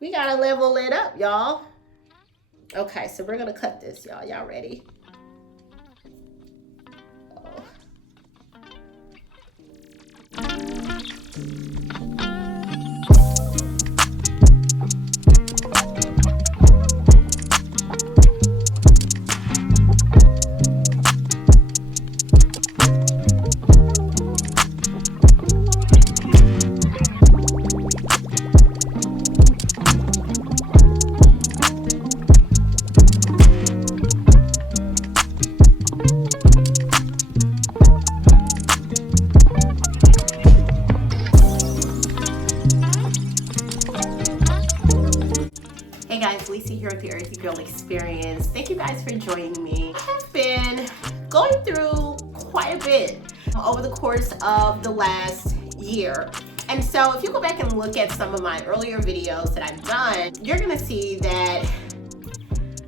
We gotta level it up, y'all. Okay, so we're gonna cut this, y'all. Y'all ready? Oh. Hey guys, Lisa here with the Earthy Girl Experience. Thank you guys for joining me. I have been going through quite a bit over the course of the last year. And so if you go back and look at some of my earlier videos that I've done, you're gonna see that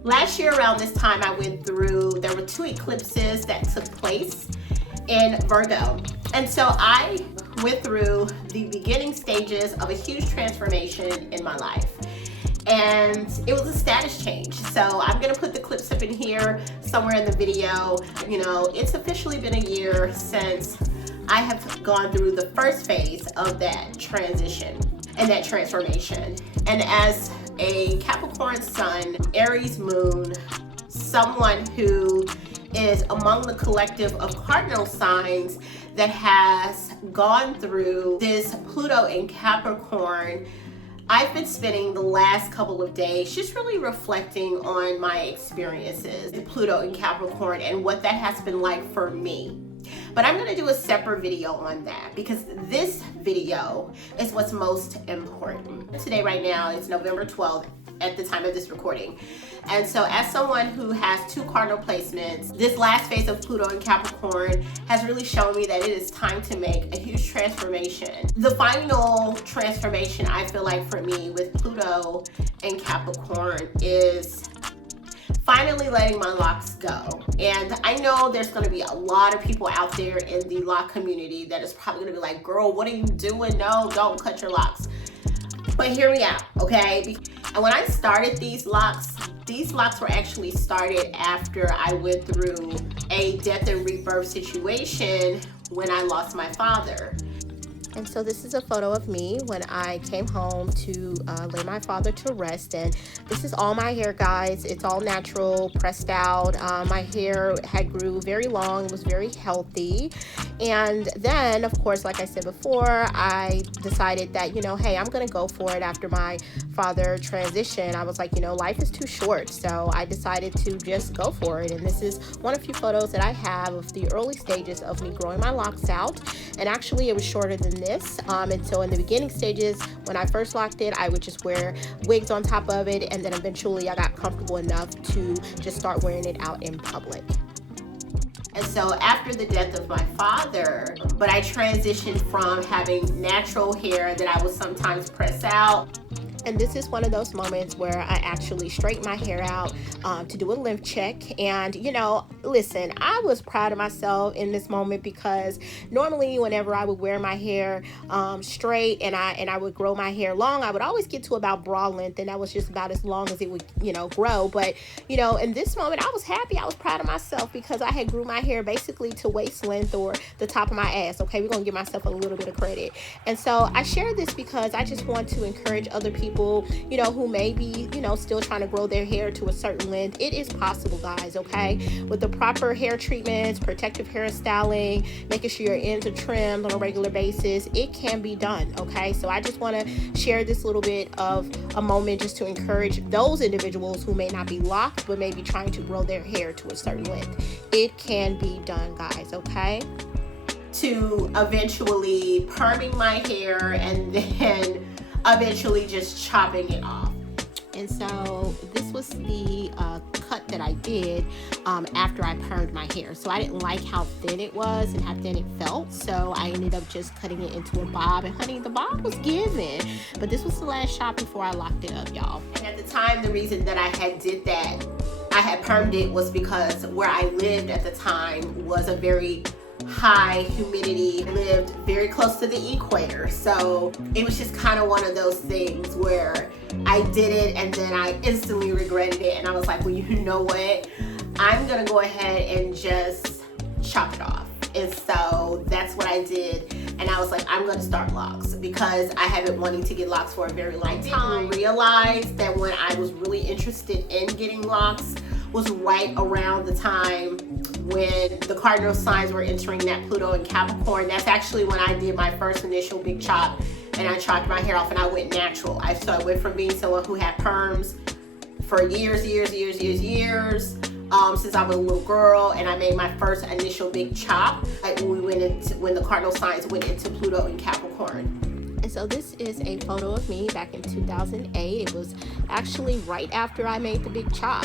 last year around this time I went through, there were 2 eclipses that took place in Virgo. And so I went through the beginning stages of a huge transformation in my life. And it was a status change. So I'm gonna put the clips up in here somewhere in the video. You know, it's officially been a year since I have gone through the first phase of that transition and that transformation. And as a Capricorn Sun, Aries Moon, someone who is among the collective of cardinal signs that has gone through this Pluto in Capricorn, I've been spending the last couple of days just really reflecting on my experiences with Pluto in Capricorn and what that has been like for me. But I'm gonna do a separate video on that because this video is what's most important. Today, right now, it's November 12th at the time of this recording. And so as someone who has 2 cardinal placements, this last phase of Pluto in Capricorn has really shown me that it is time to make a huge transformation. The final transformation, I feel like, for me with Pluto and Capricorn is finally letting my locks go. And I know there's going to be a lot of people out there in the lock community that is probably going to be like, girl, what are you doing? No, don't cut your locks. But hear me out, okay? And when I started these locks were actually started after I went through a death and rebirth situation when I lost my father. And so this is a photo of me when I came home to lay my father to rest. And this is all my hair, guys. It's all natural, pressed out. My hair had grew very long. It was very healthy. And then, of course, like I said before, I decided that, you know, hey, I'm going to go for it after my father transitioned. I was like, you know, life is too short. So I decided to just go for it. And this is one of the few photos that I have of the early stages of me growing my locks out. And actually, it was shorter than this. And so in the beginning stages, when I first locked it, I would just wear wigs on top of it. And then eventually I got comfortable enough to just start wearing it out in public. And so after the death of my father, but I transitioned from having natural hair that I would sometimes press out. And this is one of those moments where I actually straighten my hair out to do a lymph check. And, you know, listen, I was proud of myself in this moment because normally whenever I would wear my hair straight and I would grow my hair long, I would always get to about bra length, and that was just about as long as it would, you know, grow. But, you know, in this moment, I was happy. I was proud of myself because I had grew my hair basically to waist length or the top of my ass. Okay, we're going to give myself a little bit of credit. And so I share this because I just want to encourage other people, you know, who may be, you know, still trying to grow their hair to a certain length. It is possible, guys, okay? With the proper hair treatments, protective hairstyling, making sure your ends are trimmed on a regular basis, it can be done, okay? So I just want to share this little bit of a moment just to encourage those individuals who may not be locked, but may be trying to grow their hair to a certain length. It can be done, guys, okay? To eventually perming my hair and then eventually just chopping it off. And so this was the cut that I did after I permed my hair. So I didn't like how thin it was and how thin it felt. So I ended up just cutting it into a bob. And honey, the bob was given. But this was the last shot before I locked it up, y'all. And at the time, the reason that I did that, I had permed it, was because where I lived at the time was a very high humidity. I lived very close to the equator, so it was just kind of one of those things where I did it and then I instantly regretted it, and I was like, well, you know what, I'm gonna go ahead and just chop it off. And so that's what I did, and I was like, I'm gonna start locks because I have been wanting to get locks for a very long time. I didn't realize that when I was really interested in getting locks was right around the time when the cardinal signs were entering that Pluto and Capricorn. That's actually when I did my first initial big chop, and I chopped my hair off and I went natural. So I went from being someone who had perms for years, since I was a little girl, and I made my first initial big chop when the cardinal signs went into Pluto and Capricorn. And so this is a photo of me back in 2008. It was actually right after I made the big chop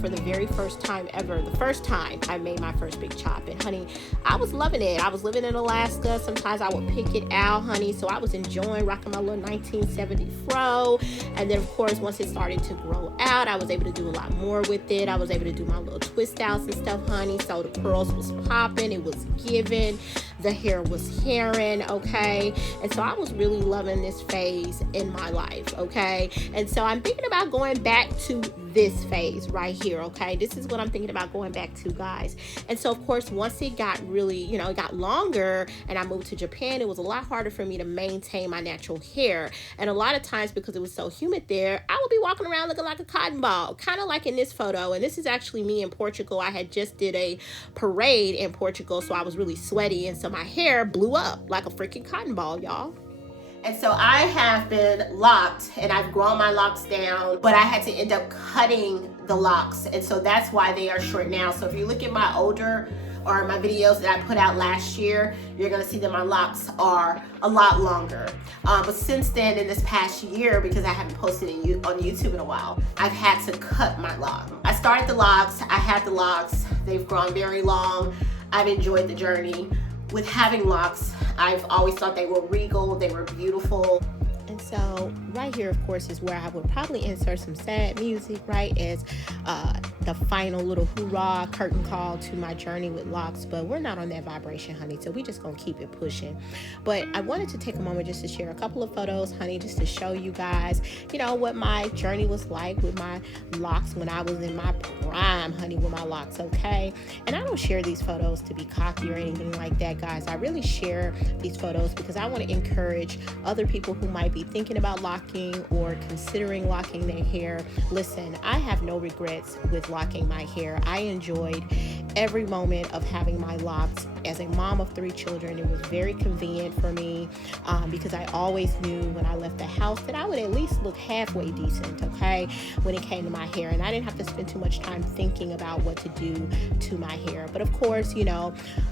for the very first time ever. The first time I made my first big chop. And honey, I was loving it. I was living in Alaska. Sometimes I would pick it out, honey. So I was enjoying rocking my little 1970 fro. And then of course, once it started to grow out, I was able to do a lot more with it. I was able to do my little twist outs and stuff, honey. So the curls was popping. It was giving. The hair was hairing, okay? And so I was really loving this phase in my life, okay? And so I'm thinking about going back to this phase right here, okay? This is what I'm thinking about going back to, guys. And so of course, once it got really, it got longer and I moved to Japan, it was a lot harder for me to maintain my natural hair. And a lot of times, because it was so humid there, I would be walking around looking like a cotton ball, kind of like in this photo. And this is actually me in Portugal. I had just did a parade in Portugal, so I was really sweaty, and so my hair blew up like a freaking cotton ball, y'all. And so I have been locked, and I've grown my locks down, but I had to end up cutting the locks. And so that's why they are short now. So if you look at my older or my videos that I put out last year, you're gonna see that my locks are a lot longer. But since then, in this past year, because I haven't posted on YouTube in a while, I've had to cut my locks. I started the locks, I had the locks, they've grown very long. I've enjoyed the journey. With having locks, I've always thought they were regal, they were beautiful. And so right here, of course, is where I would probably insert some sad music, right, as the final little hoorah curtain call to my journey with locks. But we're not on that vibration, honey, so we just gonna keep it pushing. But I wanted to take a moment just to share a couple of photos, honey, just to show you guys, what my journey was like with my locks when I was in my prime, honey, with my locks, okay? And I don't share these photos to be cocky or anything like that, guys. I really share these photos because I want to encourage other people who might be thinking about locking or considering locking their hair. Listen, I have no regrets with locking my hair. I enjoyed every moment of having my locks. As a mom of 3 children, it was very convenient for me because I always knew when I left the house that I would at least look halfway decent, okay, when it came to my hair. And I didn't have to spend too much time thinking about what to do to my hair. But of course,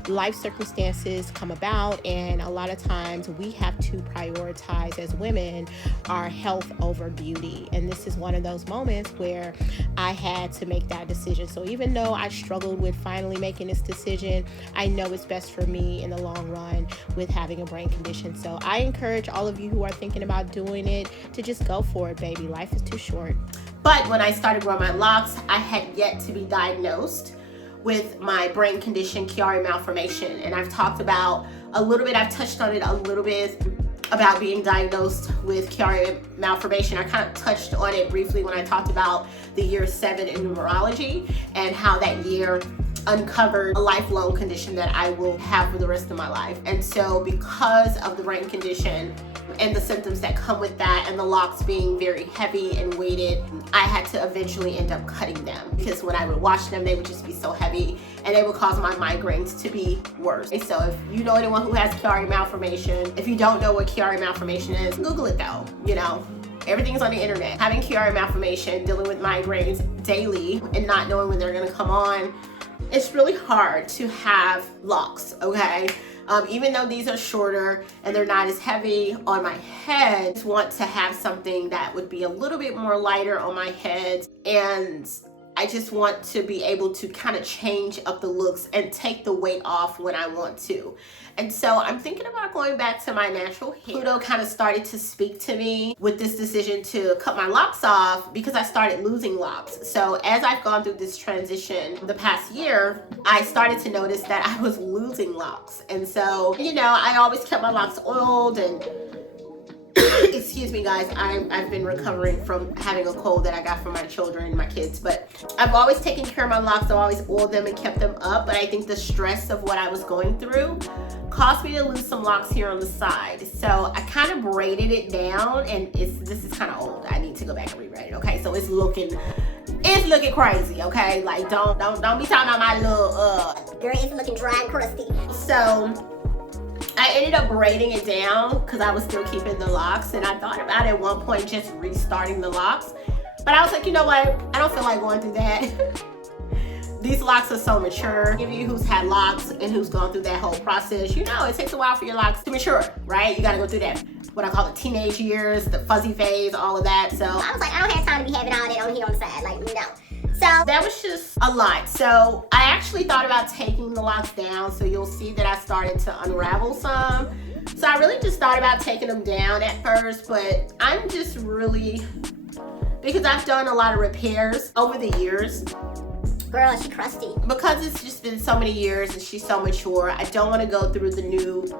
life circumstances come about, and a lot of times we have to prioritize as women our health over beauty. And this is one of those moments where I had to make that decision. So even though I struggled with finally making this decision, I know it's best for me in the long run with having a brain condition. So I encourage all of you who are thinking about doing it to just go for it, baby. Life is too short. But when I started growing my locks, I had yet to be diagnosed with my brain condition, Chiari malformation. And I've talked about I've touched on it a little bit about being diagnosed with Chiari malformation. I kind of touched on it briefly when I talked about the year 7 in numerology and how that year uncovered a lifelong condition that I will have for the rest of my life. And so because of the brain condition and the symptoms that come with that, and the locks being very heavy and weighted, I had to eventually end up cutting them because when I would wash them, they would just be so heavy and they would cause my migraines to be worse. And so if you know anyone who has Chiari malformation, if you don't know what Chiari malformation is, Google it though, everything's on the internet. Having Chiari malformation, dealing with migraines daily and not knowing when they're gonna come on, it's really hard to have locks, okay? Even though these are shorter and they're not as heavy on my head, I just want to have something that would be a little bit more lighter on my head. And I just want to be able to kind of change up the looks and take the weight off when I want to. And so I'm thinking about going back to my natural hair. Pluto kind of started to speak to me with this decision to cut my locks off because I started losing locks. So as I've gone through this transition the past year, I started to notice that I was losing locks. And so, you know, I always kept my locks oiled and excuse me guys, I've been recovering from having a cold that I got from my children and my kids, but I've always taken care of my locks. I've always oiled them and kept them up, but I think the stress of what I was going through caused me to lose some locks here on the side. So I kind of braided it down, and this is kind of old. I need to go back and rebraid it. Okay, so it's looking crazy. Okay, like don't be talking about my little girl, it's looking dry and crusty. So I ended up braiding it down because I was still keeping the locks, and I thought about at one point just restarting the locks, but I was like, you know what, I don't feel like going through that. These locks are so mature. Any of you who's had locks and who's gone through that whole process, you know it takes a while for your locks to mature, right? You gotta go through that, what I call the teenage years, the fuzzy phase, all of that. So I was like, I don't have time to be having all that on here on the side, like, no. So that was just a lot. So I actually thought about taking the locks down. So you'll see that I started to unravel some. So I really just thought about taking them down at first, but I'm just really, because I've done a lot of repairs over the years. Girl, she crusty. Because it's just been so many years and she's so mature, I don't want to go through the new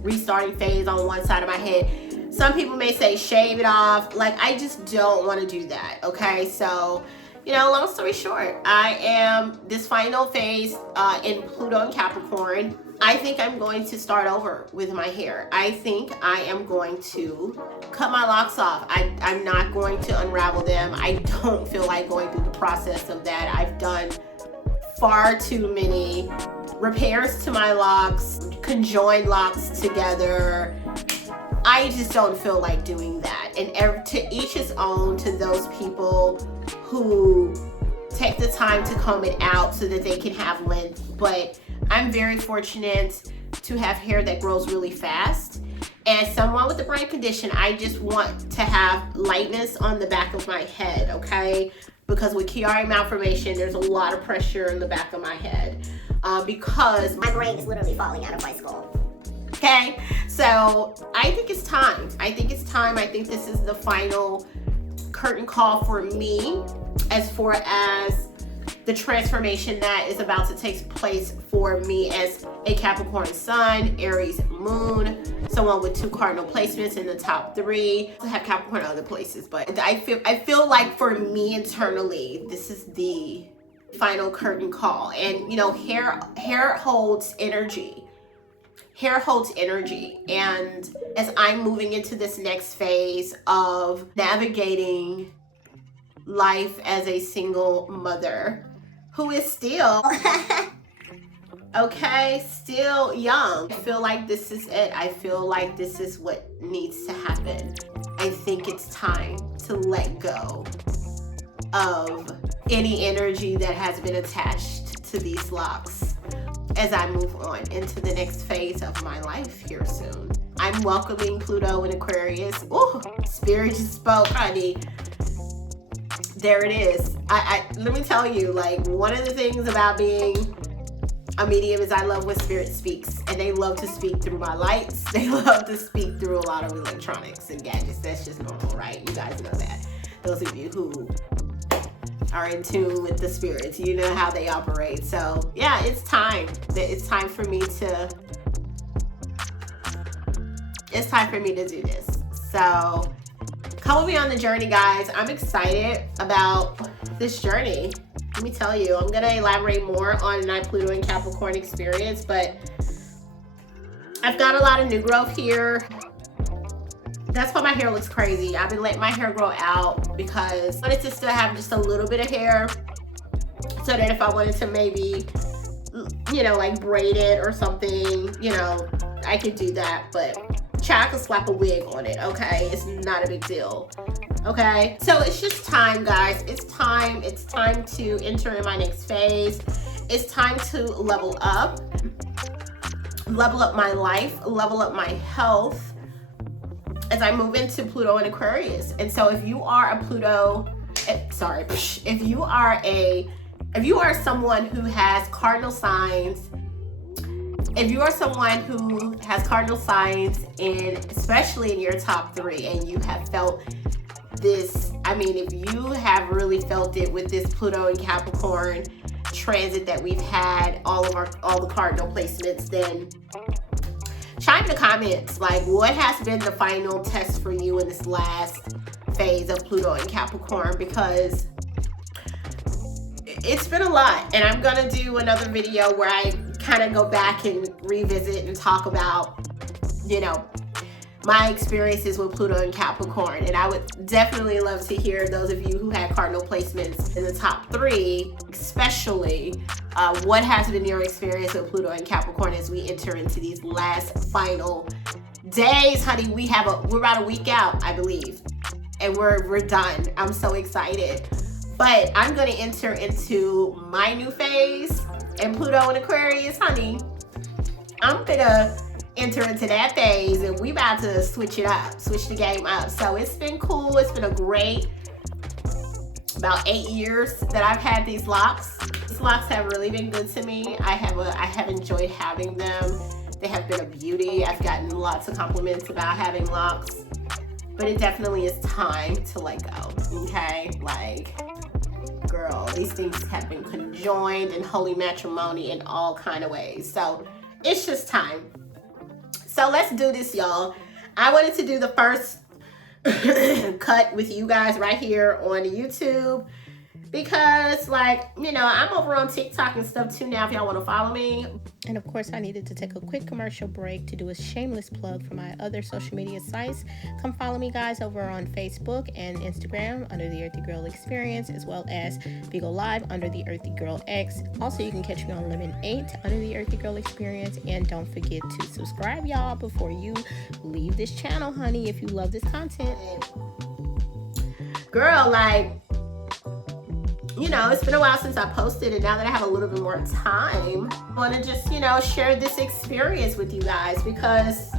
restarting phase on one side of my head. Some people may say shave it off. Like, I just don't want to do that, okay? So, you know, long story short, I am this final phase in Pluto and Capricorn. I think I'm going to start over with my hair. I think I am going to cut my locks off. I'm not going to unravel them. I don't feel like going through the process of that. I've done far too many repairs to my locks, conjoined locks together. I just don't feel like doing that. And to each his own, to those people who take the time to comb it out so that they can have length. But I'm very fortunate to have hair that grows really fast. As someone with a brain condition, I just want to have lightness on the back of my head, okay? Because with Chiari malformation, there's a lot of pressure in the back of my head because my brain is literally falling out of my skull. Okay, so I think it's time. I think this is the final curtain call for me as far as the transformation that is about to take place for me as a Capricorn Sun, Aries Moon, someone with 2 cardinal placements in the top 3. I have Capricorn other places, but I feel like for me internally, this is the final curtain call. And you know, hair holds energy. Hair holds energy, and as I'm moving into this next phase of navigating life as a single mother who is still still young, I feel like this is it. I feel like this is what needs to happen. I think it's time to let go of any energy that has been attached to these locks as I move on into the next phase of my life here soon. I'm welcoming Pluto in Aquarius. Oh, Spirit just spoke, honey. There it is. Let me tell you, like, one of the things about being a medium is I love when Spirit speaks, and they love to speak through my lights. They love to speak through a lot of electronics and gadgets. That's just normal, right? You guys know that. Those of you who are in tune with the spirits, you know how they operate. So yeah, it's time for me to do this. So come with me on the journey, guys. I'm excited about this journey. Let me tell you, I'm gonna elaborate more on my Pluto and Capricorn experience, but I've got a lot of new growth here. That's why my hair looks crazy. I've been letting my hair grow out because I wanted to still have just a little bit of hair so that if I wanted to maybe, you know, like braid it or something, you know, I could do that. But child, I could slap a wig on it, okay? It's not a big deal, okay? So it's just time, guys. It's time to enter in my next phase. It's time to level up my life, level up my health, as I move into Pluto and Aquarius. And so if you are a Pluto if you are someone who has cardinal signs, if you are someone who has cardinal signs in, especially in your top 3, and you have felt this, I mean, if you have really felt it with this Pluto and Capricorn transit that we've had, all the cardinal placements, then chime in the comments, like, what has been the final test for you in this last phase of Pluto and Capricorn? Because it's been a lot, and I'm gonna do another video where I kind of go back and revisit and talk about, you know, my experiences with Pluto and Capricorn. And I would definitely love to hear those of you who had cardinal placements in the top 3, especially what has been your experience with Pluto and Capricorn as we enter into these last final days, honey. We're about a week out, I believe, and we're done. I'm so excited. But I'm gonna enter into my new phase, and Pluto and Aquarius, honey. I'm gonna enter into that phase, and we about to switch the game up. So it's been cool. It's been a great about 8 years that I've had these locks. These locks have really been good to me. I have enjoyed having them. They have been a beauty. I've gotten lots of compliments about having locks, but it definitely is time to let go. Okay, like, girl, these things have been conjoined in holy matrimony in all kind of ways. So it's just time. So let's do this, y'all. I wanted to do the first cut with you guys right here on YouTube because, like, you know, I'm over on TikTok and stuff too now if y'all want to follow me. And of course, I needed to take a quick commercial break to do a shameless plug for my other social media sites. Come follow me, guys, over on Facebook and Instagram under the Earthy Girl Experience, as well as Vigo Live under the Earthy Girl X. Also, you can catch me on Lemon 8 under the Earthy Girl Experience. And don't forget to subscribe, y'all, before you leave this channel, honey, if you love this content. Girl, like, you know, it's been a while since I posted, and now that I have a little bit more time, I want to just, you know, share this experience with you guys because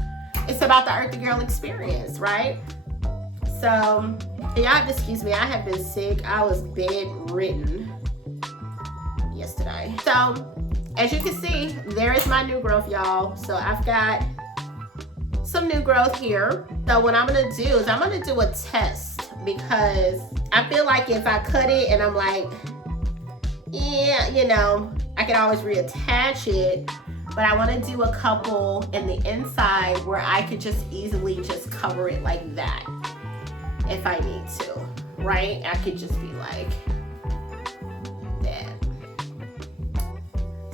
it's about the Earthy Girl experience, right? So, y'all excuse me, I have been sick. I was bedridden yesterday. So, as you can see, there is my new growth, y'all. So, I've got some new growth here. So, what I'm going to do is I'm going to do a test because I feel like if I cut it and I'm like, yeah, you know, I can always reattach it, but I want to do a couple in the inside where I could just easily just cover it like that if I need to, right? I could just be like that.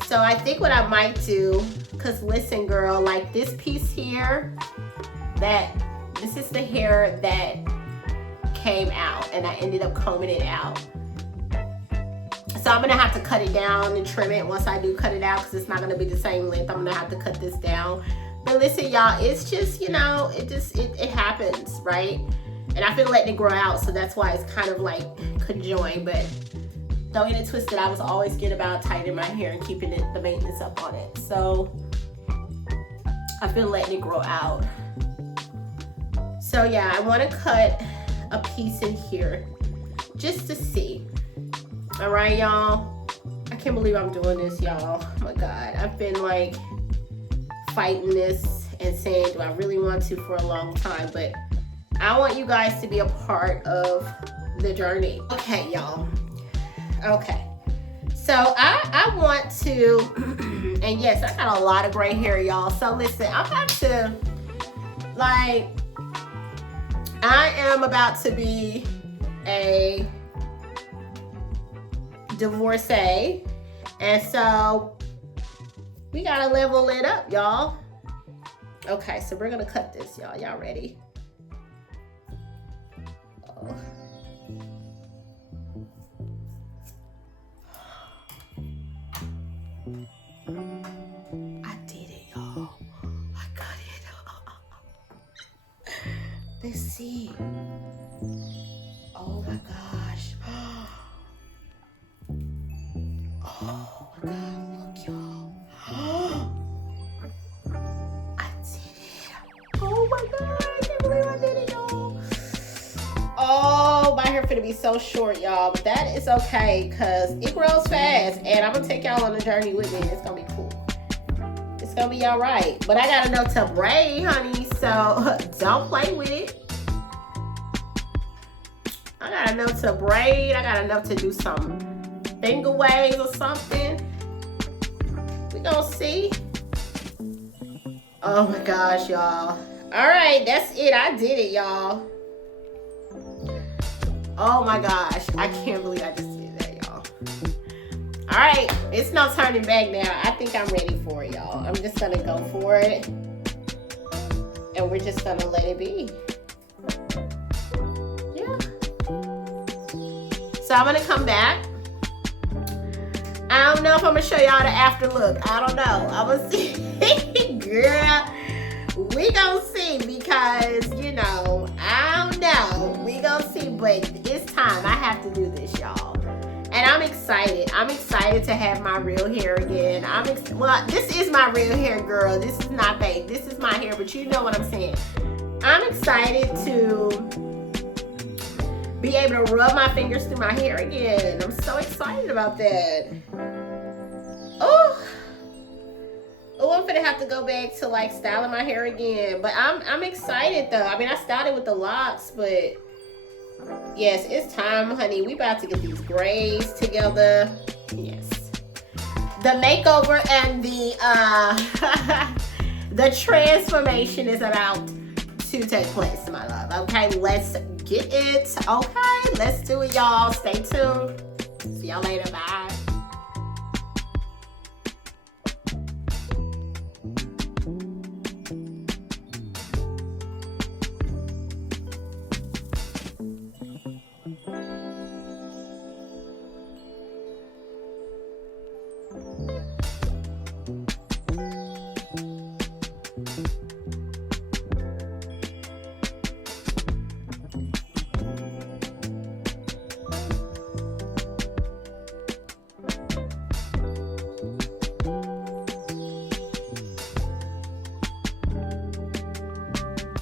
So I think what I might do, because listen, girl, like this piece here, this is the hair that came out and I ended up combing it out. So I'm gonna have to cut it down and trim it once I do cut it out because it's not gonna be the same length. I'm gonna have to cut this down. But listen, y'all, it's just, you know, it happens, right? And I've been letting it grow out, so that's why it's kind of like conjoined. But don't get it twisted. I was always good about tightening my hair and keeping the maintenance up on it. So I've been letting it grow out. So yeah, I want to cut a piece in here just to see. All right, y'all, I can't believe I'm doing this, y'all. Oh my God, I've been like fighting this and saying, do I really want to, for a long time, but I want you guys to be a part of the journey. Okay, y'all. Okay, so I want to, and yes, I got a lot of gray hair, y'all. So listen, I'm about to, like, I am about to be a divorcee, and so we gotta level it up, y'all. Okay, so we're gonna cut this, y'all. Y'all ready? Oh. I did it, y'all. I got it. Let's see. Oh my gosh. Oh my God, look, y'all. I did it. Oh my God, I can't believe I did it, y'all. Oh, my hair finna be so short, y'all, but that is okay because it grows fast, and I'm gonna take y'all on a journey with me. It's gonna be cool. It's gonna be all right. But I got enough to braid, honey, so don't play with it. I got enough to braid. I got enough to do some finger waves or something. We gonna see. Oh my gosh, y'all. All right, that's it. I did it, y'all. Oh my gosh, I can't believe I just did that, y'all. All right, it's no turning back now. I think I'm ready for it, y'all. I'm just gonna go for it, and we're just gonna let it be. Yeah. So I'm gonna come back. I don't know if I'm gonna show y'all the after look. I don't know. I'm gonna see. Girl, we gonna see because, you know, I don't know. We gonna see, but it's time. I have to do this, y'all. And I'm excited. I'm excited to have my real hair again. Well, this is my real hair, girl. This is not fake. This is my hair, but you know what I'm saying. I'm excited to be able to rub my fingers through my hair again. I'm so excited about that. Oh, I'm gonna have to go back to like styling my hair again. But I'm excited though. I mean, I started with the locks, but yes, it's time, honey. We about to get these braids together. Yes. The makeover and the transformation is about to take place, my love. Okay, let's get it. Okay, let's do it, y'all. Stay tuned. See y'all later. Bye.